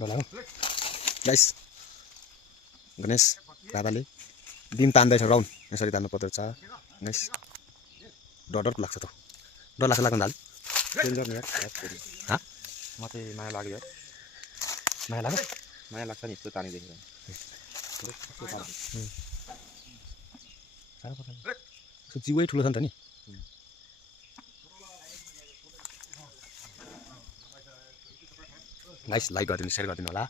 बोला हो गाइस गणेश दादाले दिन तान्दैछ राउन्ड यसरी तान्नु पर्दछ गाइस डर लाग्छ त डर लाग्छ दाल डेन्जर नि यार हा म चाहिँ माया लाग्यो यार माया लाग्यो माया लाग्छ नि यस्तो तानी देखेर जिउै ठुलो छ नि त नि गाइस लाइक गरिदिनु सेयर गरिदिनु होला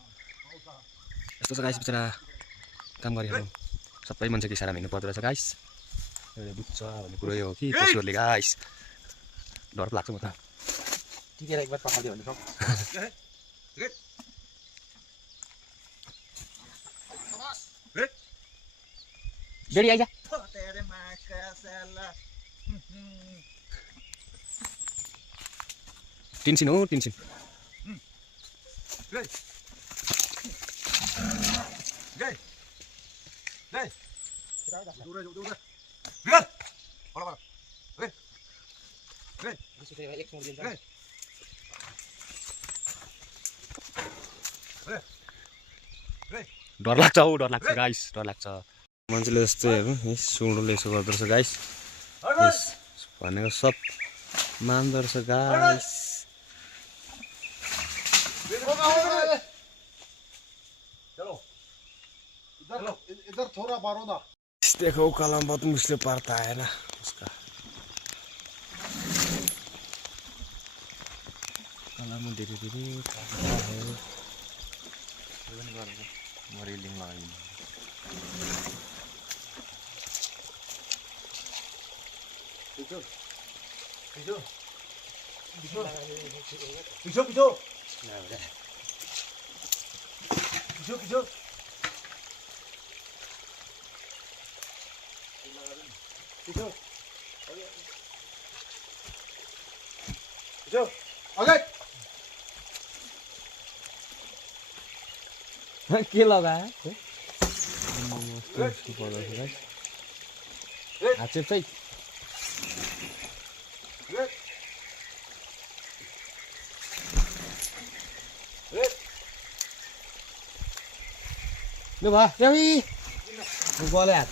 यस्तो छ गाइस बिचरा काम गरिहरू सबै मान्छेको इसारामा हिँड्नु पर्दो रहेछ गाइस एउटा बुझ्छ भन्ने कुरो यो हो कि पशुहरूले गाइस डर लाग्छ म त टिकेर एकबार पखालिदियो भने बेडी आइजा टिन्सिन हो टिन्सिन डर लाग्छ हौ डर लाग्छ गाइस डर लाग्छ मान्छेले जस्तै हेर्नु सुँडले यसो गर्दो रहेछ गाइस भनेको सब मान्दो रहेछ गाइस इधर थोड़ा मारो ना देखो कलम बहुत मुश्किल पड़ता है ना उसका कलम धीरे धीरे काटता है रेलिङ लगाइदिनु पिछो आगे के लगायो हात चेप्छै लु भयो गले हात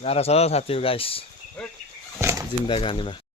गाह्रो छ साथी गाइस जिन्दगानीमा